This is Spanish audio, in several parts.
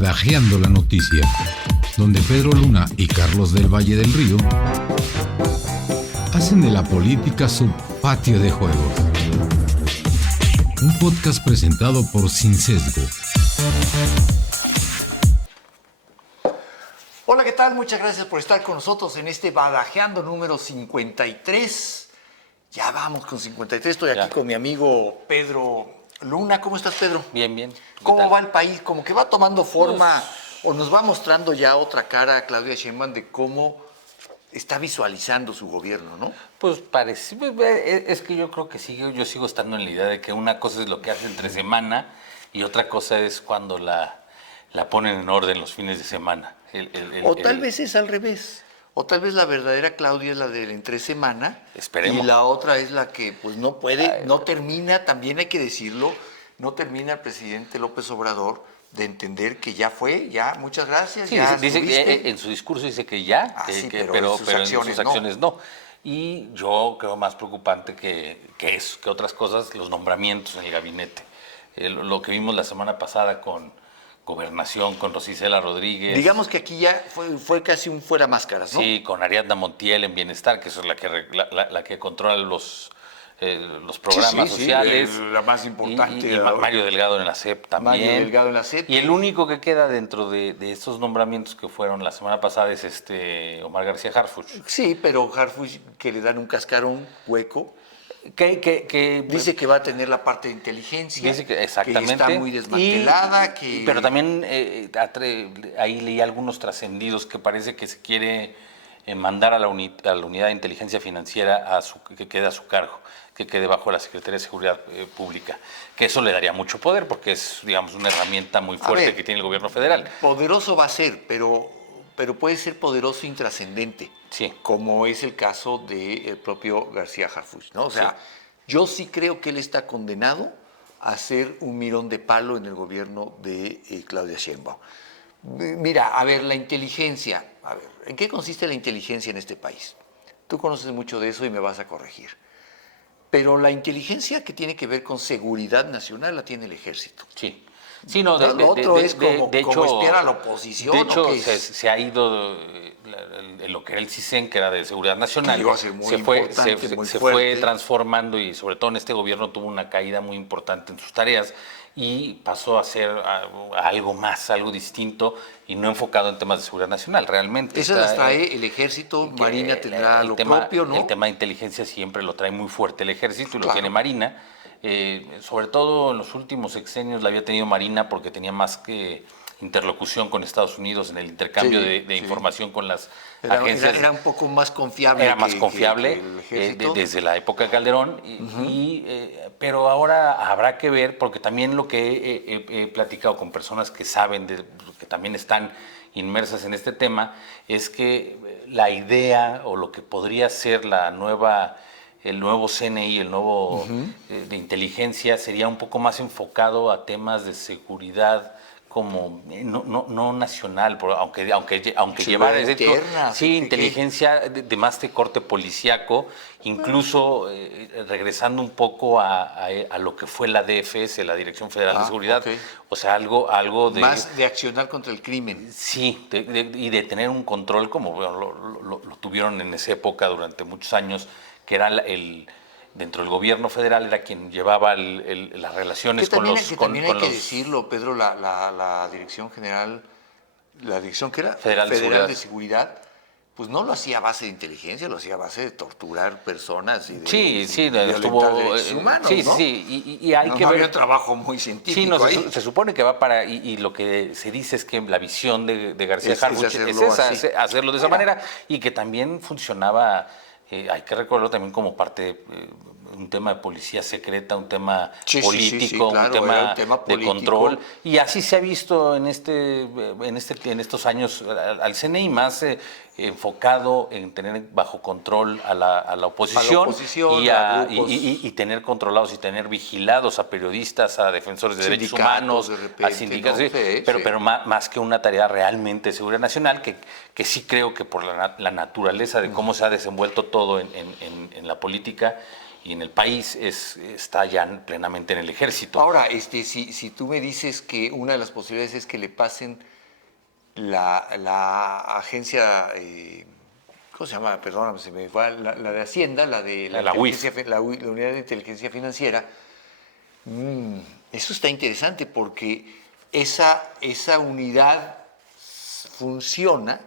Badajeando la Noticia, donde Pedro Luna y Carlos del Valle del Río hacen de la política su patio de juegos. Un podcast presentado por Sin Sesgo. Hola, ¿qué tal? Muchas gracias por estar con nosotros en este Badajeando número 53. Ya vamos con 53, estoy aquí con mi amigo Pedro Luna. ¿Cómo estás, Pedro? Bien, bien. ¿Cómo va el país? Como que va tomando forma o nos va mostrando ya otra cara a Claudia Sheinbaum de cómo está visualizando su gobierno, ¿no? Pues parece, es que yo creo que yo sigo estando en la idea de que una cosa es lo que hace entre semana y otra cosa es cuando la ponen en orden los fines de semana. Tal vez es al revés. O tal vez la verdadera Claudia es la de la entre semana. Esperemos. Y la otra es la que pues no puede, no termina, también hay que decirlo, no termina el presidente López Obrador de entender que ya fue, ya, muchas gracias, Sí, ya dice estuviste. en su discurso dice que ya, pero en sus acciones no. Y yo creo más preocupante que otras cosas, los nombramientos en el gabinete. Lo que vimos la semana pasada con Gobernación, con Rosicela Rodríguez. Digamos que aquí ya fue casi un fuera máscaras, ¿no? Sí, con Ariadna Montiel en Bienestar, que es la que controla los programas sociales. La más importante. Y Mario Delgado en la SEP también. Mario Delgado en la SEP. Y el único que queda dentro de estos nombramientos que fueron la semana pasada es Omar García Harfuch. Sí, pero Harfuch que le dan un cascarón hueco. Que dice que va a tener la parte de inteligencia, dice que exactamente, está muy desmantelada. Pero también ahí leí algunos trascendidos que parece que se quiere mandar a la unidad de inteligencia financiera que quede a su cargo, que quede bajo la Secretaría de Seguridad Pública, que eso le daría mucho poder porque es, digamos, una herramienta muy fuerte que tiene el gobierno federal. Poderoso va a ser, pero puede ser poderoso intrascendente, sí, como es el caso del propio García Harfuch, ¿no? O sea, yo sí creo que él está condenado a ser un mirón de palo en el gobierno de Claudia Sheinbaum. Mira, a ver, la inteligencia, ¿en qué consiste la inteligencia en este país? Tú conoces mucho de eso y me vas a corregir. Pero la inteligencia que tiene que ver con seguridad nacional la tiene el ejército. Sí. Sí, no, lo otro es como espiar a la oposición. De hecho, se ha ido lo que era el CISEN, que era de Seguridad Nacional, se fue transformando y sobre todo en este gobierno tuvo una caída muy importante en sus tareas y pasó a ser algo más, algo distinto y no enfocado en temas de seguridad nacional, realmente. Eso las trae el ejército, Marina tendrá lo propio, ¿no? El tema de inteligencia siempre lo trae muy fuerte el ejército y lo tiene Marina. Sobre todo en los últimos sexenios la había tenido Marina porque tenía más que interlocución con Estados Unidos en el intercambio de información con las agencias. Era un poco más confiable. Era más confiable desde la época de Calderón, pero ahora habrá que ver, porque también lo que he platicado con personas que saben, que también están inmersas en este tema, es que la idea o lo que podría ser el nuevo CNI, el nuevo de inteligencia, sería un poco más enfocado a temas de seguridad como no nacional, aunque llevara inteligencia de más de corte policíaco, incluso regresando un poco a lo que fue la DFS, la Dirección Federal de Seguridad, o sea, algo de más de accionar contra el crimen. Sí, y de tener un control como lo tuvieron en esa época durante muchos años, que era dentro del gobierno federal era quien llevaba las relaciones con los... También hay que decirlo, Pedro, la Dirección General, la Dirección que era Federal de Seguridad, pues no lo hacía a base de inteligencia, lo hacía a base de torturar personas y de violentar derechos humanos, ¿no? Sí, y hay que ver... Había un trabajo muy científico ahí. Se supone que va para... Y lo que se dice es que la visión de García Harfuch es hacerlo de esa manera, y que también funcionaba... hay que recordarlo también como parte un tema de policía secreta, un tema político, claro, un tema de control. Y así se ha visto en estos años al CNI más enfocado en tener bajo control a la oposición, y tener controlados y tener vigilados a periodistas, a defensores de derechos humanos, a sindicatos, pero más que una tarea realmente de seguridad nacional, que sí creo que por la naturaleza de cómo se ha desenvuelto todo en la política y en el país está ya plenamente en el ejército. Ahora, si tú me dices que una de las posibilidades es que le pasen la agencia, ¿cómo se llama? Perdóname, se me fue, la de Hacienda, la de la UIF. la Unidad de Inteligencia Financiera. Eso está interesante porque esa unidad funciona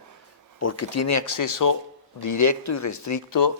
porque tiene acceso directo y restricto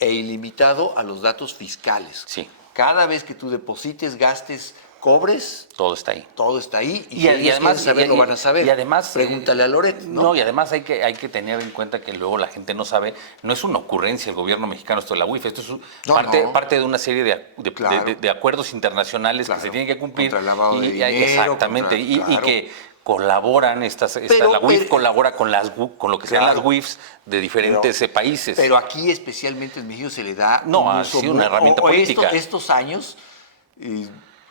e ilimitado a los datos fiscales. Sí. Cada vez que tú deposites, gastes, cobres, todo está ahí. Todo está ahí. Y además lo van a saber. Y además, pregúntale a Loret, ¿no? No, y además hay que tener en cuenta que luego la gente no sabe, no es una ocurrencia el gobierno mexicano esto de la UIF, esto es parte de una serie de acuerdos internacionales que se tienen que cumplir. Contra el lavado de dinero, exactamente, y que colaboran, la UIF colabora con lo que sean las UIFs de diferentes países. Pero aquí, especialmente en México, se le da ha sido una herramienta política. Estos años,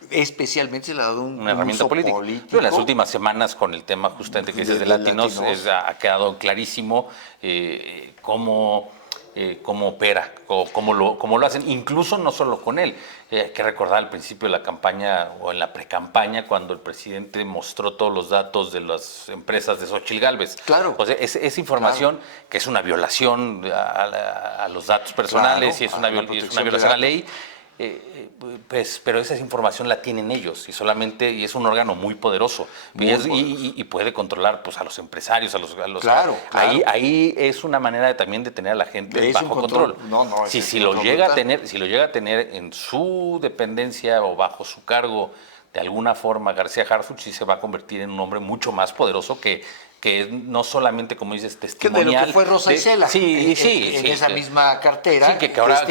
especialmente se le ha dado una herramienta política. Pero en las últimas semanas, con el tema justamente que dices de Latinos, ha quedado clarísimo cómo opera, cómo lo hacen, incluso no solo con él. Hay que recordar al principio de la campaña o en la precampaña cuando el presidente mostró todos los datos de las empresas de Xóchitl Gálvez. Claro. O sea, esa información que es una violación a los datos personales y es una violación a la ley. Pero esa información la tienen ellos y es un órgano muy poderoso y puede controlar pues a los empresarios, a los claro. Ahí es una manera también de tener a la gente bajo control. Si lo llega a tener en su dependencia o bajo su cargo de alguna forma, García Harfuch sí se va a convertir en un hombre mucho más poderoso que no solamente, como dices, testimonial. Que de lo que fue Rosa Isela. En esa misma cartera. Sí, que ahora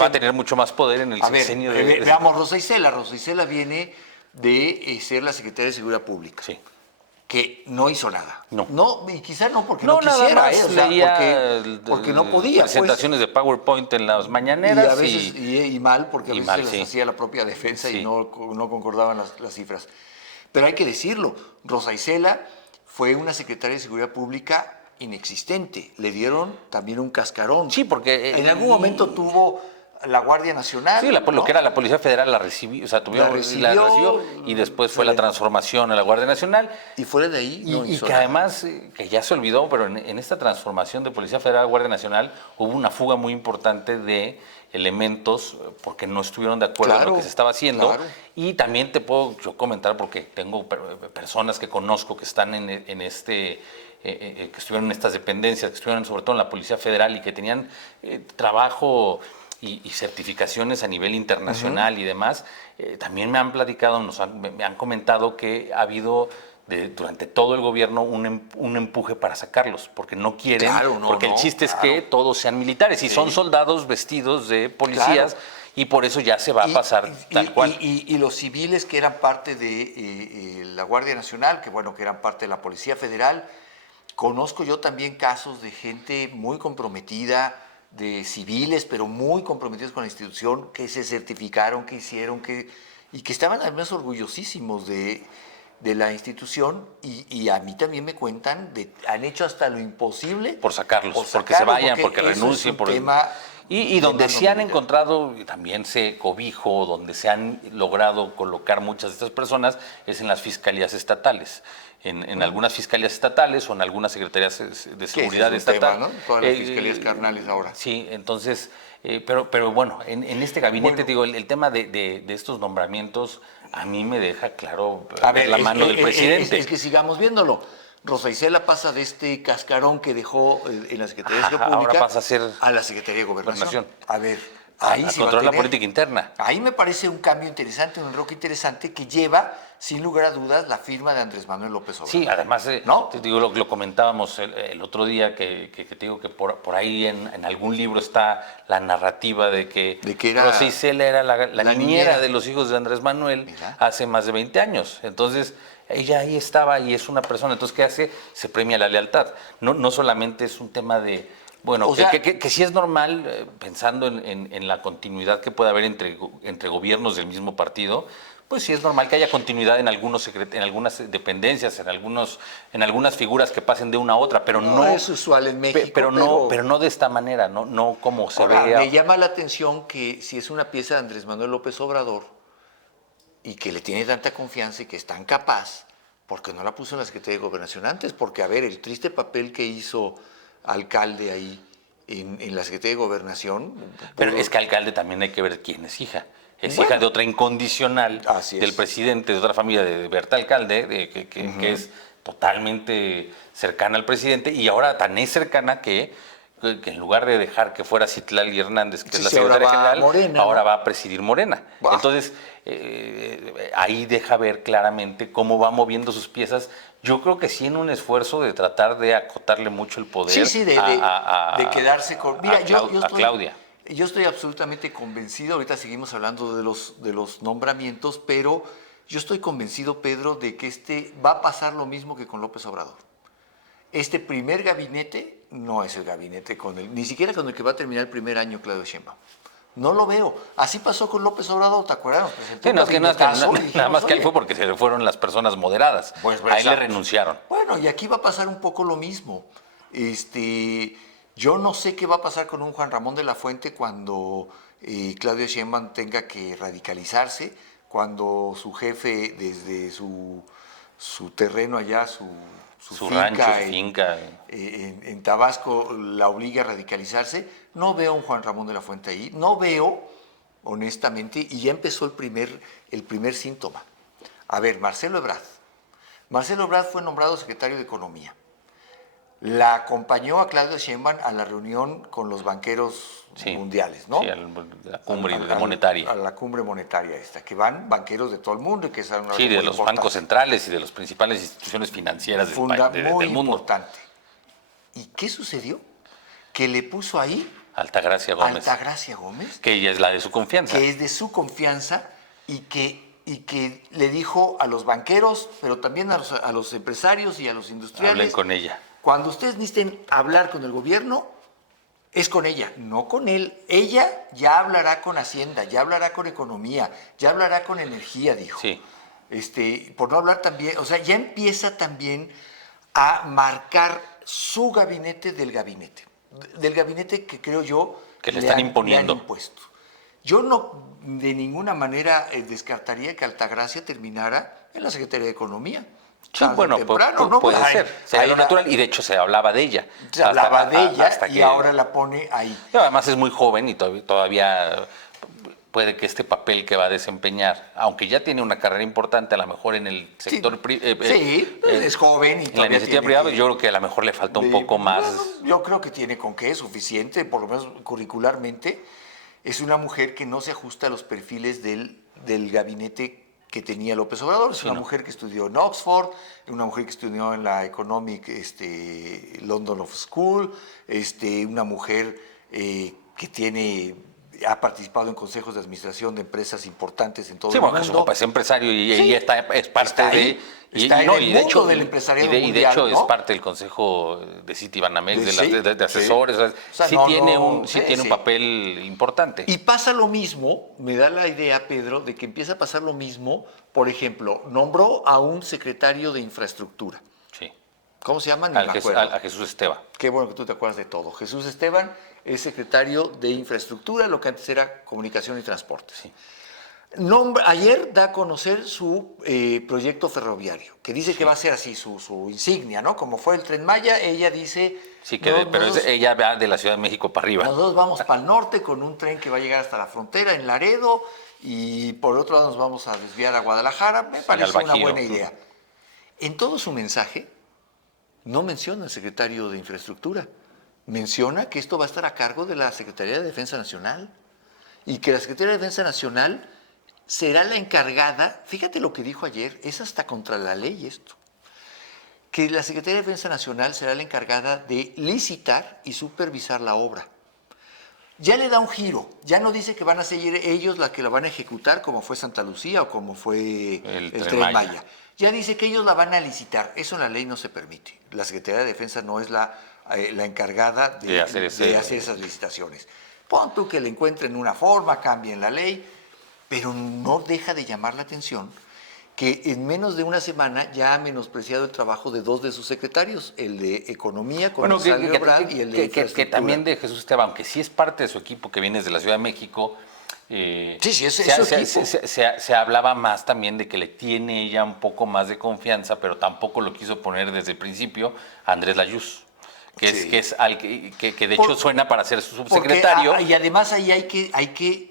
va a tener mucho más poder en el sexenio de... Veamos Rosa Isela. Rosa Isela viene de ser la secretaria de Seguridad Pública. Sí. Que no hizo nada. No, y quizá no porque no quisiera, porque no podía. Presentaciones de PowerPoint en las mañaneras. Y a veces, y mal, porque a veces se las hacía la propia defensa y no concordaban las cifras. Pero hay que decirlo, Rosa Isela fue una secretaria de Seguridad Pública inexistente. Le dieron también un cascarón. Sí, porque... En algún momento tuvo la Guardia Nacional. Sí, lo que era la Policía Federal la recibió, la recibió y después fue la transformación a la Guardia Nacional. Y fuera de ahí y que además, que ya se olvidó, pero en esta transformación de Policía Federal a Guardia Nacional hubo una fuga muy importante de elementos porque no estuvieron de acuerdo en lo que se estaba haciendo. Claro. Y también te puedo yo comentar, porque tengo personas que conozco que están que estuvieron en estas dependencias, que estuvieron sobre todo en la Policía Federal y que tenían trabajo y certificaciones a nivel internacional y demás. También me han platicado, me han comentado que ha habido durante todo el gobierno un empuje para sacarlos, porque no quieren, porque el chiste es que todos sean militares y son soldados vestidos de policías y por eso ya se va a pasar tal cual. Y los civiles que eran parte de la Guardia Nacional, que eran parte de la Policía Federal, conozco yo también casos de gente muy comprometida, de civiles, pero muy comprometidos con la institución, que se certificaron, que hicieron, y que estaban además orgullosísimos de la institución, y a mí también me cuentan, han hecho hasta lo imposible por sacarlos, porque se vayan, porque renuncien. Y donde se han encontrado, también se cobijo, donde se han logrado colocar muchas de estas personas, es en las fiscalías estatales. En algunas fiscalías estatales o en algunas secretarías de seguridad estatal. Tema, ¿no? Todas las fiscalías carnales ahora. Sí, entonces, pero bueno, en este gabinete, digo, el tema de estos nombramientos a mí me deja claro la mano del presidente. Es que sigamos viéndolo. Rosa Isela pasa de este cascarón que dejó en la Secretaría de Seguridad Pública ahora pasa a ser la Secretaría de Gobernación. A ver, ahí sí controla la política interna. Ahí me parece un cambio interesante, un enroque interesante que lleva, sin lugar a dudas, la firma de Andrés Manuel López Obrador. Sí, además, te digo, lo comentábamos el otro día, que te digo que por ahí en algún libro está la narrativa de que Rosa Isela era la niñera de los hijos de Andrés Manuel hace más de 20 años. Entonces, ella ahí estaba y es una persona. Entonces, ¿qué hace? Se premia la lealtad. No solamente es un tema de... Bueno, que sí es normal, pensando en la continuidad que puede haber entre gobiernos del mismo partido, Pues sí, es normal que haya continuidad en algunas dependencias, en algunas figuras que pasen de una a otra, pero no es usual en México. Pero no de esta manera, no como se ve. Me llama la atención que si es una pieza de Andrés Manuel López Obrador y que le tiene tanta confianza y que es tan capaz, ¿por qué no la puso en la Secretaría de Gobernación antes? Porque, a ver, el triste papel que hizo alcalde ahí en la Secretaría de Gobernación. Pero es que alcalde también hay que ver quién es hija. Es hija de otra incondicional, del presidente, de otra familia, de Berta Alcalde, que es totalmente cercana al presidente, y ahora tan es cercana que en lugar de dejar que fuera Citlali Hernández, que es la secretaria general, Morena, ahora va a presidir Morena. Bah. Entonces, ahí deja ver claramente cómo va moviendo sus piezas. Yo creo que sí en un esfuerzo de tratar de acotarle mucho el poder de quedarse con... Mira, a Claudia. Yo estoy absolutamente convencido, ahorita seguimos hablando de los nombramientos, pero yo estoy convencido, Pedro, de que va a pasar lo mismo que con López Obrador. Este primer gabinete no es el gabinete ni siquiera con el que va a terminar el primer año Claudio Sheinbaum. No lo veo. Así pasó con López Obrador, ¿te acuerdas? Nada más que ahí fue porque se le fueron las personas moderadas. Pues, ahí le renunciaron. Bueno, y aquí va a pasar un poco lo mismo. Yo no sé qué va a pasar con un Juan Ramón de la Fuente cuando Claudio Sheinbaum tenga que radicalizarse, cuando su jefe desde su terreno allá, su rancho, su finca en Tabasco la obliga a radicalizarse. No veo a un Juan Ramón de la Fuente ahí, no veo, honestamente, y ya empezó el primer síntoma. A ver, Marcelo Ebrard. Marcelo Ebrard fue nombrado secretario de Economía. La acompañó a Claudia Sheinbaum a la reunión con los banqueros mundiales, ¿no? Sí, a la cumbre monetaria. A la cumbre monetaria que van banqueros de todo el mundo y que son sí, de los bancos centrales y de las principales instituciones financieras del mundo. Muy importante. ¿Y qué sucedió? Que le puso ahí Altagracia Gómez. Que ella es la de su confianza. Que es de su confianza y que le dijo a los banqueros, pero también a los empresarios y a los industriales. Hablen con ella. Cuando ustedes necesiten hablar con el gobierno, es con ella, no con él. Ella ya hablará con Hacienda, ya hablará con Economía, ya hablará con Energía, dijo. Sí. Por no hablar también, o sea, ya empieza también a marcar su gabinete del gabinete que creo yo que le están imponiendo. Le han impuesto. Yo no de ninguna manera descartaría que Altagracia terminara en la Secretaría de Economía. Sí, bueno, puede ser. Sería lo natural y de hecho se hablaba de ella. Se hablaba de ella y ahora la pone ahí. Además es muy joven y todavía puede que este papel que va a desempeñar, aunque ya tiene una carrera importante, a lo mejor en el sector es joven. Y en la iniciativa privada, yo creo que a lo mejor le falta un poco más. Bueno, yo creo que tiene con qué, es suficiente, por lo menos curricularmente. Es una mujer que no se ajusta a los perfiles del gabinete que tenía López Obrador. Es una mujer que estudió en Oxford, una mujer que estudió en la Economic London of School, una mujer que ha participado en consejos de administración de empresas importantes en todo el mundo. Su papá es empresario y ella es parte del empresariado mundial. Y de hecho es parte del consejo de Citibanamex, de asesores. O sea, tiene un papel importante. Y pasa lo mismo, me da la idea, Pedro, de que empieza a pasar lo mismo. Por ejemplo, nombró a un secretario de infraestructura. Sí. ¿Cómo se llama? A Jesús Esteban. Qué bueno que tú te acuerdas de todo. Jesús Esteban es secretario de infraestructura, lo que antes era comunicación y transporte. Sí. Ayer da a conocer su proyecto ferroviario, que dice que va a ser así su insignia, ¿no? Como fue el Tren Maya, ella dice... Sí, pero ella va de la Ciudad de México para arriba. Nosotros vamos para el norte con un tren que va a llegar hasta la frontera en Laredo y por otro lado nos vamos a desviar a Guadalajara. Me parece una buena idea. En todo su mensaje no menciona al secretario de Infraestructura. Menciona que esto va a estar a cargo de la Secretaría de Defensa Nacional y que la Secretaría de Defensa Nacional será la encargada, fíjate lo que dijo ayer, es hasta contra la ley esto, que la Secretaría de Defensa Nacional será la encargada de licitar y supervisar la obra. Ya le da un giro, ya no dice que van a ser ellos las que la van a ejecutar como fue Santa Lucía o como fue el Tren Maya. Ya dice que ellos la van a licitar, eso en la ley no se permite. La Secretaría de Defensa no es la encargada de hacer esas licitaciones. Pon tú que le encuentren una forma, cambien la ley. pero no deja de llamar la atención que en menos de una semana ya ha menospreciado el trabajo de 2 de sus secretarios, el de Economía con Rosalía Ebrard y el de que también de Jesús Esteban, aunque sí es parte de su equipo que viene desde la Ciudad de México, se hablaba más también de que le tiene ella un poco más de confianza, pero tampoco lo quiso poner desde el principio a Andrés Layuz, que de hecho suena para ser su subsecretario. Y además ahí hay que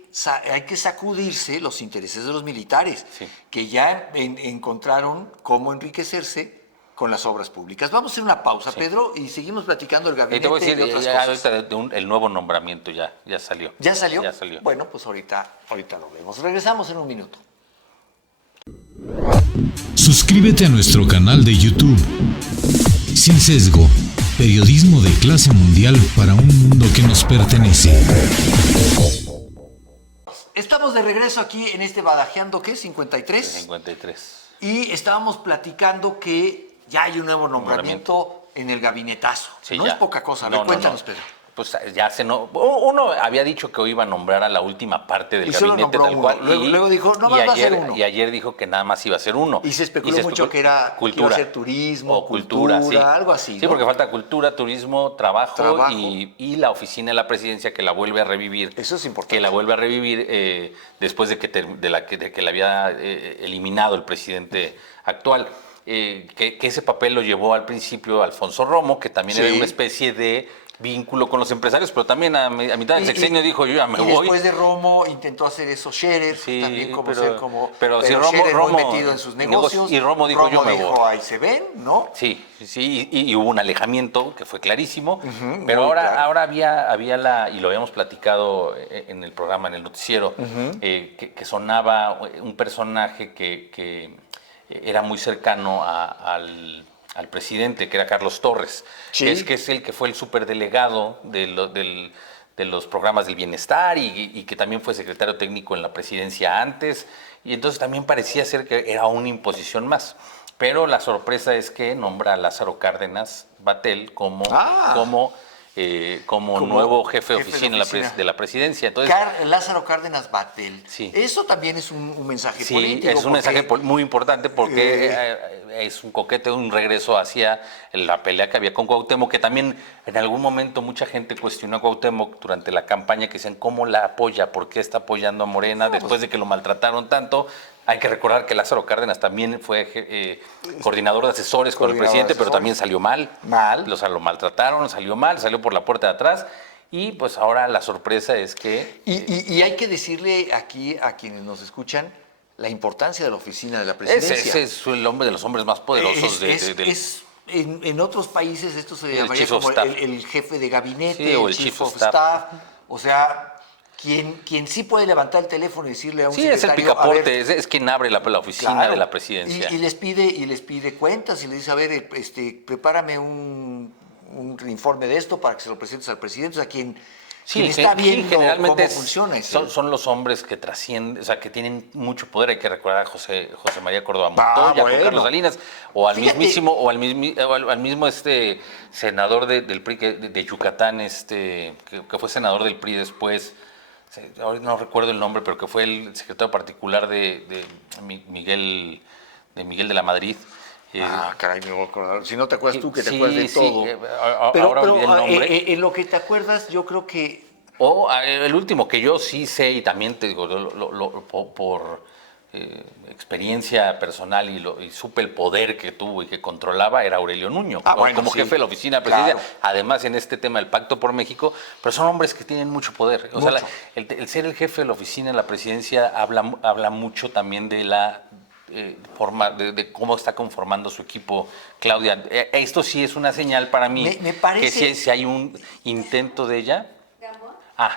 sacudirse los intereses de los militares, que ya encontraron cómo enriquecerse con las obras públicas. Vamos a hacer una pausa, Pedro, y seguimos platicando el gabinete te voy a decir, y otras cosas. El nuevo nombramiento ya salió. ¿Ya salió? Ya salió. Bueno, pues ahorita lo vemos. Regresamos en un minuto. Suscríbete a nuestro canal de YouTube. Sin Sesgo, periodismo de clase mundial para un mundo que nos pertenece. Estamos de regreso aquí en este Badajeando, ¿qué? 53. 53. Y estábamos platicando que ya hay un nuevo nombramiento en el gabinetazo. Sí, no ya. es poca cosa. A ver, cuéntanos, Pedro. Pues ya uno había dicho que hoy iba a nombrar a la última parte del gabinete tal cual. Luego dijo, no más va a ser uno. Y ayer dijo que nada más iba a ser uno. Y se especuló mucho que iba a ser turismo, o cultura, sí. Algo así, ¿no? Sí, porque falta cultura, turismo, trabajo. Y la oficina de la presidencia que la vuelve a revivir. Eso es importante. Que la vuelve a revivir después de que la había eliminado el presidente actual. Que ese papel lo llevó al principio Alfonso Romo, que también era una especie de vínculo con los empresarios, pero también a mitad del sexenio dijo, yo ya me voy. Después de Romo intentó hacer eso Scherer, también pero si Scherer Romo muy metido en sus negocios. Y Romo dijo, yo me voy. Ahí se ven, ¿no? Sí, y hubo un alejamiento que fue clarísimo, pero ahora había y lo habíamos platicado en el programa, en el noticiero, que sonaba un personaje que era muy cercano al presidente, que era Carlos Torres, que es el que fue el superdelegado de los programas del bienestar y que también fue secretario técnico en la presidencia antes, y entonces también parecía ser que era una imposición más. Pero la sorpresa es que nombra a Lázaro Cárdenas Battel como nuevo jefe de oficina de la presidencia. Entonces, Lázaro Cárdenas Battel. Sí. Eso también es un mensaje político. Sí, es un mensaje muy importante porque es un coquete, un regreso hacia la pelea que había con Cuauhtémoc, que también en algún momento mucha gente cuestionó a Cuauhtémoc durante la campaña, que decían, ¿cómo la apoya? ¿Por qué está apoyando a Morena después de que lo maltrataron tanto? Hay que recordar que Lázaro Cárdenas también fue coordinador de asesores con el presidente, pero también salió mal. Lo maltrataron, salió mal, salió por la puerta de atrás. Y pues ahora la sorpresa es que... Y hay que decirle aquí a quienes nos escuchan la importancia de la oficina de la presidencia. Ese es el hombre de los hombres más poderosos en otros países esto se llamaría como el jefe de gabinete, o el chief of staff. O sea... Quien sí puede levantar el teléfono y decirle a un secretario... Sí, es el picaporte, es quien abre la oficina de la presidencia. Y les pide cuentas y le dice, a ver, prepárame un informe de esto para que se lo presentes al presidente. O sea, quien está viendo generalmente cómo funciona eso. Son los hombres que trascienden, o sea, que tienen mucho poder. Hay que recordar a José María Córdoba Montoya, a Carlos Salinas, o al mismo senador del PRI de Yucatán, que fue senador del PRI después. Ahora no recuerdo el nombre, pero que fue el secretario particular de Miguel de la Madrid. Caray, me voy a acordar. Si no te acuerdas tú, que te acuerdas de todo. Ahora olvidé el nombre. En lo que te acuerdas, yo creo que... El último que yo sí sé, y también te digo, por experiencia personal y supe el poder que tuvo y que controlaba, era Aurelio Nuño, como jefe de la oficina de presidencia, además en este tema del Pacto por México, pero son hombres que tienen mucho poder. O sea, el ser el jefe de la oficina de la presidencia habla mucho también de la forma de cómo está conformando su equipo Claudia. Esto sí es una señal para mí, me parece... que si hay un intento de ella...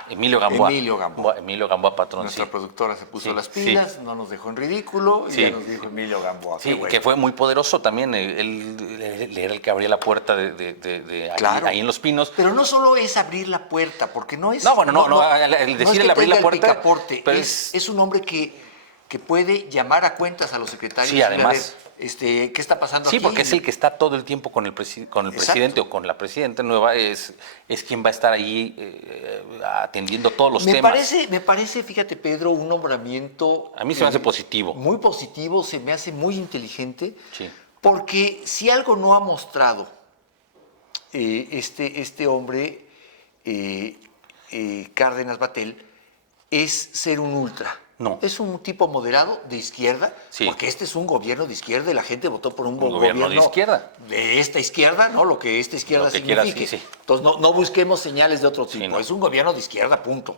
Emilio Gamboa. Emilio Gamboa, patrón. Nuestra productora se puso las pilas, no nos dejó en ridículo y ya nos dijo Emilio Gamboa. Sí, que fue muy poderoso también. Él era el que abría la puerta ahí en Los Pinos. Pero no solo es abrir la puerta, porque no es... El decirle abrir la puerta... Es un hombre que que puede llamar a cuentas a los secretarios. Sí, además. ¿Qué está pasando aquí? Sí, porque es el que está todo el tiempo con el presidente o con la presidenta nueva, es quien va a estar ahí atendiendo todos los temas. Me parece, fíjate, Pedro, un nombramiento... A mí se me hace positivo. Muy positivo, se me hace muy inteligente, sí. Porque si algo no ha mostrado este hombre, Cárdenas Batel, es ser un ultra. No. Es un tipo moderado de izquierda, sí. Porque este es un gobierno de izquierda y la gente votó por un gobierno de izquierda. De esta izquierda, ¿no? Lo que esta izquierda signifique. Sí. Entonces no busquemos señales de otro tipo. Sí, no. Es un gobierno de izquierda, punto.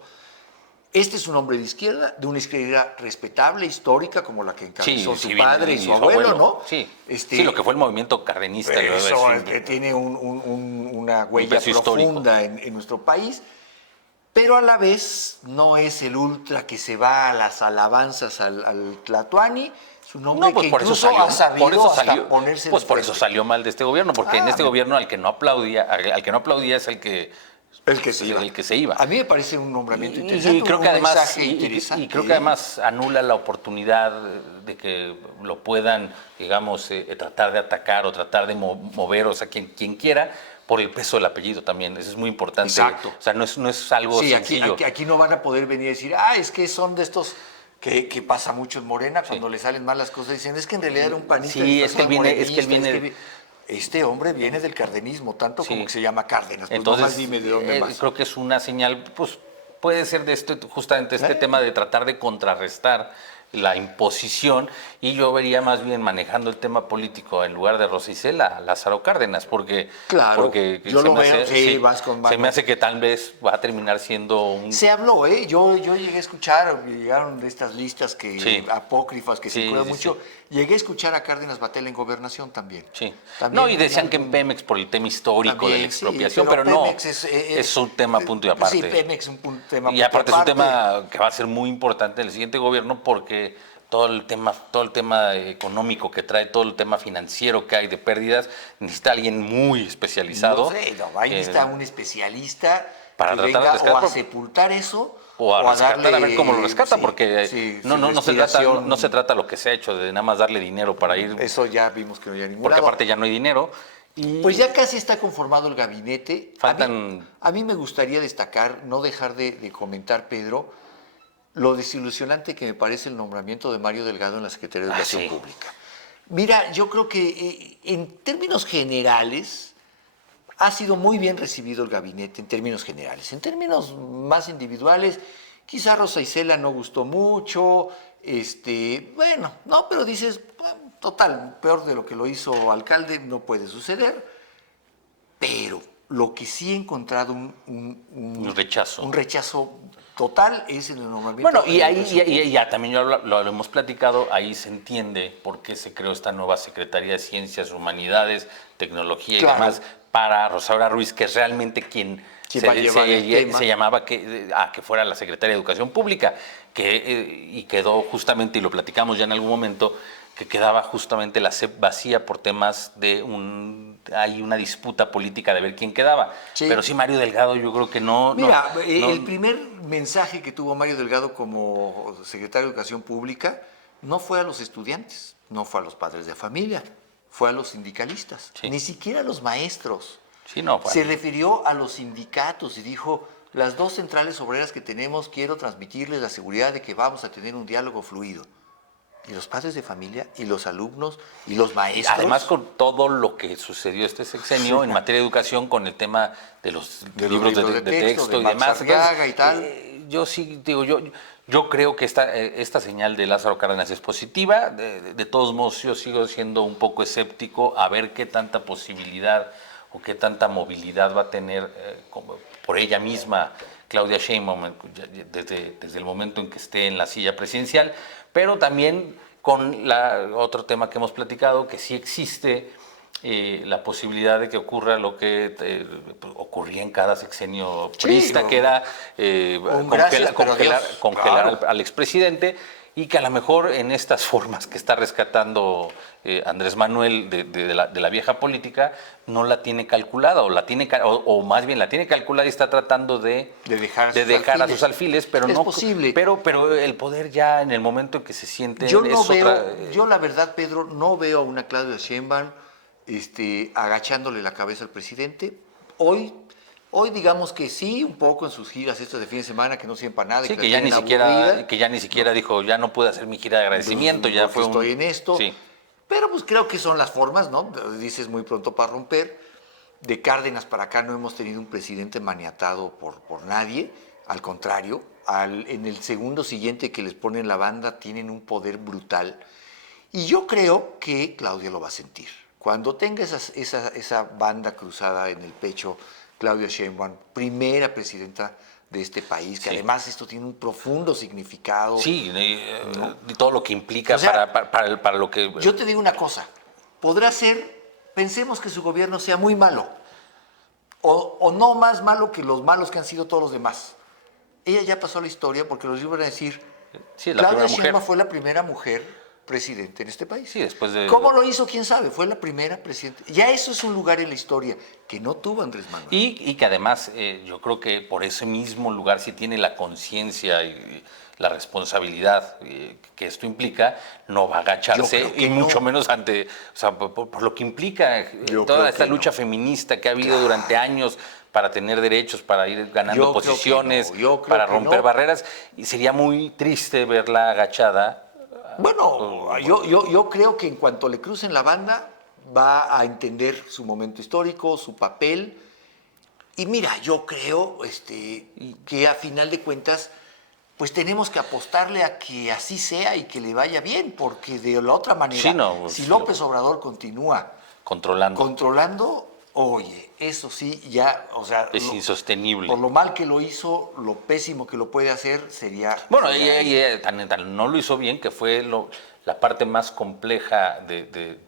Este es un hombre de izquierda, de una izquierda respetable, histórica, como la que encabezó su padre y su abuelo, ¿no? Sí. Sí, lo que fue el movimiento cardenista. Eso, que tiene una huella profunda en nuestro país. Pero a la vez no es el ultra que se va a las alabanzas al Tlatoani. Es un hombre que incluso ha sabido hasta ponerse Pues por eso salió mal de este gobierno, porque en este gobierno al que no aplaudía es el que se iba. A mí me parece un nombramiento interesante. Y creo que además anula la oportunidad de que lo puedan, digamos, tratar de atacar o tratar de mover, o sea, quien quiera, por el peso del apellido también. Eso es muy importante. Exacto. O sea, no es algo sencillo. Aquí no van a poder venir a decir, es que son de estos... Que pasa mucho en Morena, cuando le salen mal las cosas, dicen, es que en realidad era un panista. Sí, es que él viene... Este hombre viene del cardenismo, tanto como que se llama Cárdenas. Pues entonces, nomás dime de dónde más. Creo que es una señal, pues puede ser de justamente este tema de tratar de contrarrestar la imposición, y yo vería más bien manejando el tema político en lugar de Rosa Isela, Lázaro Cárdenas, porque yo lo veo, vas con mano. Se me hace que tal vez va a terminar siendo un... Se habló, yo llegué a escuchar, llegaron de estas listas apócrifas que circulan mucho, llegué a escuchar a Cárdenas Batel en Gobernación también. Sí. No, y decían que en Pemex por el tema histórico también, de la expropiación, pero no, es un tema punto y aparte. Sí, Pemex es un tema punto y aparte es un tema que va a ser muy importante en el siguiente gobierno, porque todo el tema económico que trae, todo el tema financiero que hay de pérdidas, necesita alguien muy especializado. Ahí necesita un especialista para que tratar de rescatar, a sepultar eso o a rescatar, a ver cómo lo rescata, porque no se trata lo que se ha hecho de nada más darle dinero para ir. Eso ya vimos que no hay ningún porque aparte ya no hay dinero. Pues ya casi está conformado el gabinete. Faltan... A mí me gustaría destacar, no dejar de comentar, Pedro, lo desilusionante que me parece el nombramiento de Mario Delgado en la Secretaría de Educación Pública. Mira, yo creo que en términos generales ha sido muy bien recibido el gabinete, en términos generales. En términos más individuales, quizá Rosa Isela no gustó mucho, pero dices, total, peor de lo que lo hizo alcalde no puede suceder, pero lo que sí he encontrado un rechazo total es en el nombramiento. Bueno, y ahí ya también lo hemos platicado, ahí se entiende por qué se creó esta nueva Secretaría de Ciencias, Humanidades, Tecnología y demás para Rosaura Ruiz, que es realmente quien se llamaba que fuera la Secretaria de Educación Pública, y quedó justamente, y lo platicamos ya en algún momento, que quedaba justamente la SEP vacía por temas de hay una disputa política de ver quién quedaba. Sí. Pero sí, Mario Delgado yo creo que no... Mira, el primer mensaje que tuvo Mario Delgado como secretario de Educación Pública no fue a los estudiantes, no fue a los padres de familia, fue a los sindicalistas, ni siquiera a los maestros. Sí, no, se refirió a los sindicatos y dijo, las dos centrales obreras que tenemos, quiero transmitirles la seguridad de que vamos a tener un diálogo fluido. Y los padres de familia, y los alumnos, y los maestros. Además, con todo lo que sucedió este sexenio en materia de educación, con el tema de los libros de texto y demás. Entonces, y tal. Yo sí digo, yo creo que esta señal de Lázaro Cárdenas es positiva. De todos modos, yo sigo siendo un poco escéptico a ver qué tanta posibilidad o qué tanta movilidad va a tener por ella misma Claudia Sheinbaum desde el momento en que esté en la silla presidencial, pero también con otro tema que hemos platicado, que sí existe la posibilidad de que ocurra lo que ocurría en cada sexenio priista, que era congelar al expresidente, y que a lo mejor en estas formas que está rescatando Andrés Manuel de la vieja política no la tiene calculada o más bien la tiene calculada y está tratando de dejar a sus alfiles, pero es no posible. Pero el poder ya en el momento en que se siente yo la verdad, Pedro, no veo a una Claudia Sheinbaum agachándole la cabeza al presidente. Hoy digamos que sí, un poco en sus giras estas de fin de semana, que no sirven para nada. Sí, que ya ni siquiera dijo, ya no pude hacer mi gira de agradecimiento, ya fue estoy en esto. Sí. Pero pues creo que son las formas, ¿no? Dices muy pronto para romper. De Cárdenas para acá no hemos tenido un presidente maniatado por nadie. Al contrario, en el segundo siguiente que les ponen la banda tienen un poder brutal. Y yo creo que Claudia lo va a sentir. Cuando tenga esa banda cruzada en el pecho, Claudia Sheinbaum, primera presidenta de este país, que además esto tiene un profundo significado. Sí, ¿no? Todo lo que implica, o sea, para lo que... Yo te digo una cosa, podrá ser, pensemos que su gobierno sea muy malo, o no más malo que los malos que han sido todos los demás. Ella ya pasó la historia porque los iban a decir, Claudia Sheinbaum fue la primera mujer presidente en este país. Sí, después de... ¿Cómo lo hizo? ¿Quién sabe? Fue la primera presidenta. Ya eso es un lugar en la historia que no tuvo Andrés Manuel. Y que además yo creo que por ese mismo lugar sí tiene la conciencia y la responsabilidad que esto implica, no va a agacharse y mucho menos ante, o sea, por lo que implica toda esta lucha feminista que ha habido durante años para tener derechos, para ir ganando posiciones, para romper barreras, y sería muy triste verla agachada. Bueno, yo creo que en cuanto le crucen la banda, va a entender su momento histórico, su papel. Y mira, yo creo que a final de cuentas, pues tenemos que apostarle a que así sea y que le vaya bien, porque de la otra manera, si López Obrador continúa controlando, oye, eso sí, ya, o sea... Es insostenible. Por lo mal que lo hizo, lo pésimo que lo puede hacer sería... Bueno, tan no lo hizo bien, que fue la parte más compleja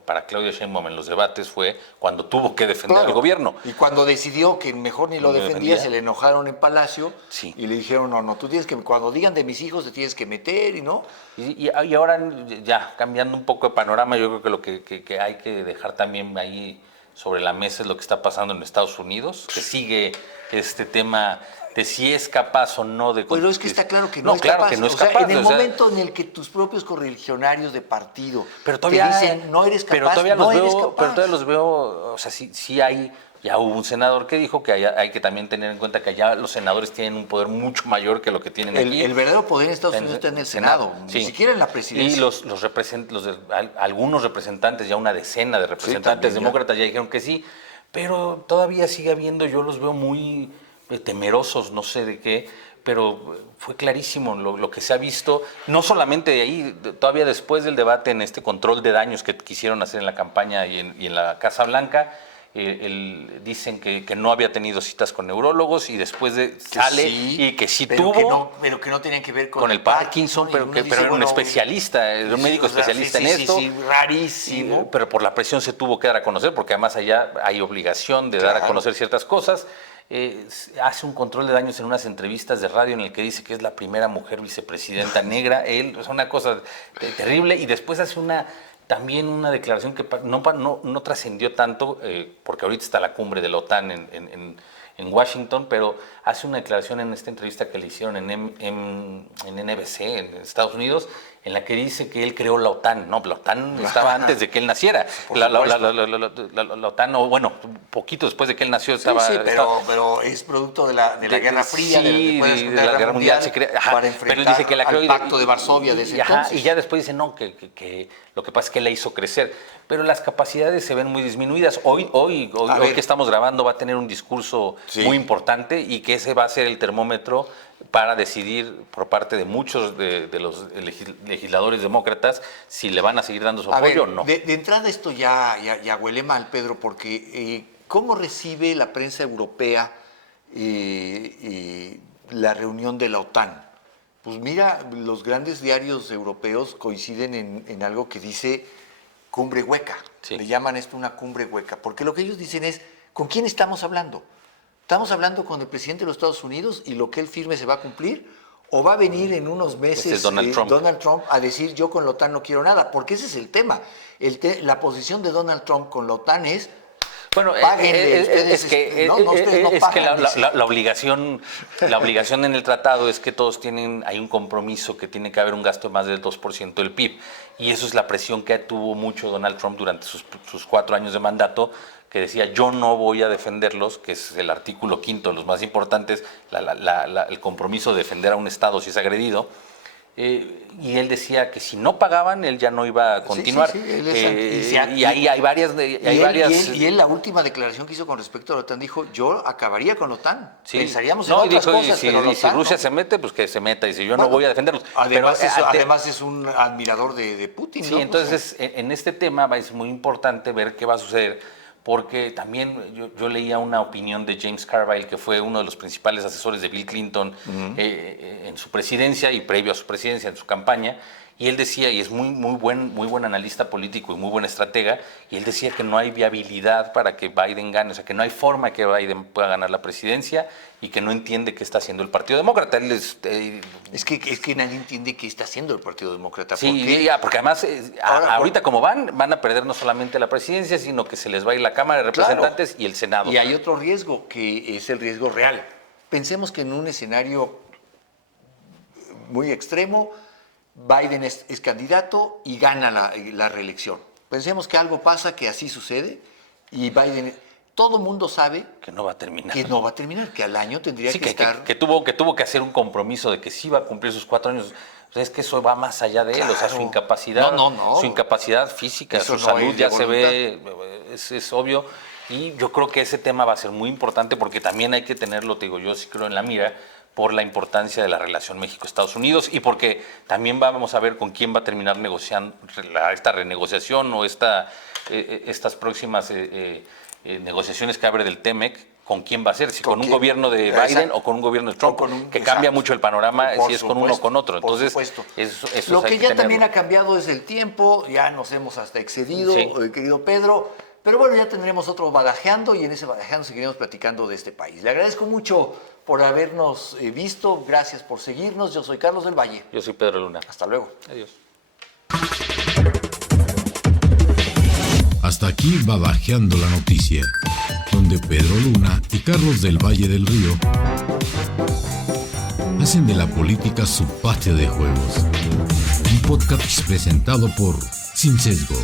para Claudia Sheinbaum en los debates fue cuando tuvo que defender al gobierno. Y cuando decidió que mejor ni lo defendía, se le enojaron en Palacio y le dijeron, no, tú tienes que, cuando digan de mis hijos te tienes que meter y no... Y ahora, ya cambiando un poco de panorama, yo creo que lo que hay que dejar también ahí sobre la mesa es lo que está pasando en Estados Unidos, que sigue este tema de si es capaz o no de... Pero es que está claro que no es capaz. Que no es capaz. En el momento en el que tus propios correligionarios de partido pero todavía, te dicen no eres capaz, pero todavía los veo, o sea, sí hay... Ya hubo un senador que dijo que hay que también tener en cuenta que allá los senadores tienen un poder mucho mayor que lo que tienen aquí. El verdadero poder en Estados Unidos está en el Senado, ni siquiera en la presidencia. Y algunos representantes, ya una decena de representantes demócratas ya dijeron que sí, pero todavía sigue habiendo, yo los veo muy temerosos, no sé de qué, pero fue clarísimo lo que se ha visto, no solamente de ahí, todavía después del debate en este control de daños que quisieron hacer en la campaña y en la Casa Blanca. Dicen que no había tenido citas con neurólogos y después sale y que sí tuvo, pero que no tenían que ver con el Parkinson, pero era un especialista, era un médico especialista en esto. Sí, rarísimo. Pero por la presión se tuvo que dar a conocer, porque además allá hay obligación de dar a conocer ciertas cosas. Hace un control de daños en unas entrevistas de radio en el que dice que es la primera mujer vicepresidenta negra. Es una cosa terrible y después hace también una declaración que no trascendió tanto, porque ahorita está la cumbre de la OTAN en Washington, pero hace una declaración en esta entrevista que le hicieron en NBC, en Estados Unidos, en la que dice que él creó la OTAN. No, la OTAN estaba antes de que él naciera. La OTAN, o bueno, poquito después de que él nació estaba... Sí, pero es producto de la Guerra Fría, de la Guerra Mundial se crea, para enfrentar pero él dice que la creó al Pacto de Varsovia de ese entonces. Y ya después dice, no, que lo que pasa es que la hizo crecer. Pero las capacidades se ven muy disminuidas. Hoy que estamos grabando va a tener un discurso muy importante y que ese va a ser el termómetro para decidir por parte de muchos de los legisladores demócratas si le van a seguir dando su apoyo o no. De entrada esto ya huele mal, Pedro, porque ¿cómo recibe la prensa europea la reunión de la OTAN? Pues mira, los grandes diarios europeos coinciden en algo que dice cumbre hueca. Le llaman esto una cumbre hueca, porque lo que ellos dicen es, ¿con quién estamos hablando? ¿Estamos hablando con el presidente de los Estados Unidos y lo que él firme se va a cumplir? o va a venir en unos meses Donald Trump a decir yo con la OTAN no quiero nada, porque ese es el tema. La posición de Donald Trump con la OTAN es bueno, es que la obligación en el tratado es que todos hay un compromiso que tiene que haber un gasto de más del 2% del PIB, y eso es la presión que tuvo mucho Donald Trump durante sus 4 años de mandato, que decía yo no voy a defenderlos, que es el artículo 5, los más importantes, el compromiso de defender a un Estado si es agredido. Y él decía que si no pagaban, él ya no iba a continuar. Y ahí hay varias... Y él la última declaración que hizo con respecto a la OTAN dijo, yo acabaría con la OTAN. Sí. Pensaríamos en otras cosas, pero y si Rusia se mete, pues que se meta. Y si yo no voy a defenderlos. Además es un admirador de Putin. Sí, ¿no? entonces en este tema es muy importante ver qué va a suceder. Porque también yo leía una opinión de James Carville, que fue uno de los principales asesores de Bill Clinton en su presidencia y previo a su presidencia, en su campaña, y él decía, y es muy buen analista político y muy buen estratega, y él decía que no hay viabilidad para que Biden gane, o sea, que no hay forma que Biden pueda ganar la presidencia, y que no entiende qué está haciendo el Partido Demócrata. Es que nadie entiende qué está haciendo el Partido Demócrata. Sí, porque además, ahorita como van a perder no solamente la presidencia, sino que se les va a ir la Cámara de Representantes y el Senado. Y hay otro riesgo, que es el riesgo real. Pensemos que en un escenario muy extremo, Biden es candidato y gana la reelección. Pensemos que algo pasa, que así sucede, y Biden... Todo el mundo sabe que no va a terminar. Que al año tendría que estar... Que tuvo que hacer un compromiso de que sí iba a cumplir sus 4 años. O sea, es que eso va más allá de él, o sea, su incapacidad, su incapacidad física, eso su salud ya se ve, es obvio. Y yo creo que ese tema va a ser muy importante porque también hay que tenerlo, te digo, yo sí creo en la mira, por la importancia de la relación México-Estados Unidos y porque también vamos a ver con quién va a terminar negociando esta renegociación o estas próximas negociaciones que abre del TEMEC, ¿con quién va a ser? Si con un gobierno de Biden o con un gobierno de Trump, que cambia mucho el panorama si es con uno o con otro. Entonces, eso lo que ya también ha cambiado es el tiempo, ya nos hemos hasta excedido, querido Pedro, pero bueno, ya tendremos otro Badajeando y en ese Badajeando seguiremos platicando de este país. Le agradezco mucho por habernos visto, gracias por seguirnos. Yo soy Carlos del Valle. Yo soy Pedro Luna. Hasta luego. Adiós. Hasta aquí Badajeando la Noticia, donde Pedro Luna y Carlos del Valle del Río hacen de la política su patio de juegos. Un podcast presentado por Sin Sesgo.